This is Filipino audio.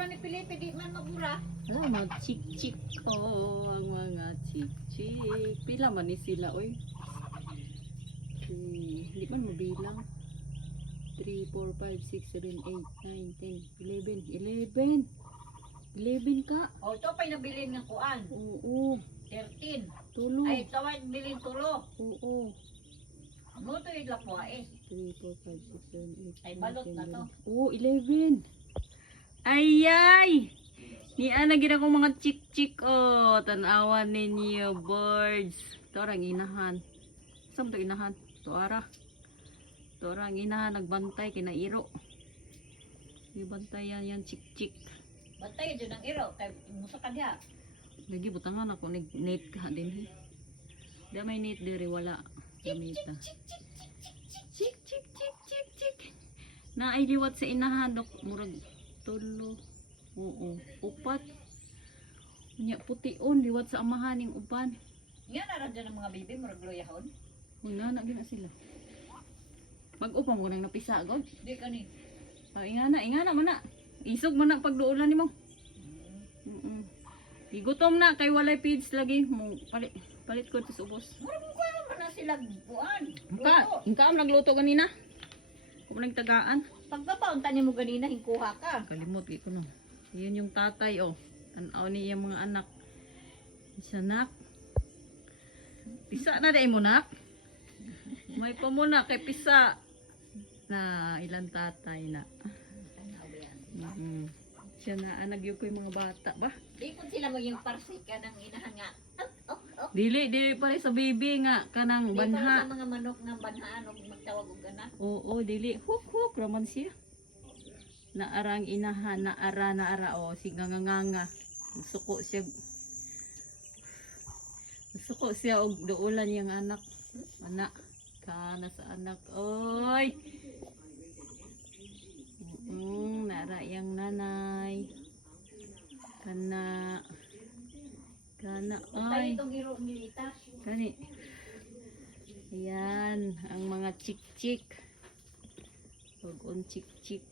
mabura ni Pilipi, di man mabura. Mga chik-chik. Oh, ang mga chik-chik. Pila man ni sila, oy. Hindi man mabilang. 3, 4, 5, 6, 7, 8, 9, 10, 11. 11 ka. O, ito pa'y nabilin ng kuan. Oo. 13. Tulo. Ay, ito ay bilin tulo. Oo. Ano ito yung lapwa eh? 3, 4, 5, 6, 7, 8, Ay, balot na to. Oo, 11. Ayay! Ni ana gina kong mga chik-chik. Oh, tanawan ninyo, birds. Ito ang inahan. Saan ito inahan? Ito ara. Ito ang inahan. Nagbantay, kinairo. Ibantay yan chik-chik. Bantay dyan ang iro. Kaya musa ka diha. Lagi butangan ako. Net ka din. Di may net diri wala. Gamita. Chik-chik. Na ay liwat sa inahan. Murag tulo. Oo. Upat. Nya pution. Liwat sa amahaning upan. Nga na dyan ang mga bibi. Murag loyahon. Nga na gina sila. Mag-upa mo nang napisa god. Di ka ni. Ingana mo na. Isog mo na pagduulan nimo. Igutom na kay walay feeds lagi mo palit ko ito sa ubos. Murag mo naman na sila buwan. Ingka am nagluto kanina. Kung nagtagaan. Pagkapaunta niyo mo ganina, hingkuha ka. Kalimot ko no. Yan yung tatay oh. Tanaw niya yung mga anak. Isa nak. Pisa na dai mo nak. May pa muna kay pisa. Na ilang tatay na. Siya na nagyo ko yung mga bata ba? Di ko sila maging parsika ng inahan nga. Dili pare sa bibi nga kanang Di banha. pa sa mga manok nga banhaan o magtawag og gana. Oo, dili huk raman siya. Naarang inahan, naara o siganganganga. Suko siya og duulan yang anak. Anak kana sa anak. Oy. Nara yang nanay. Kana Tayo ay. itong iro nilita. Kani. Ayan, ang mga chik-chik. Huwag on chik-chik.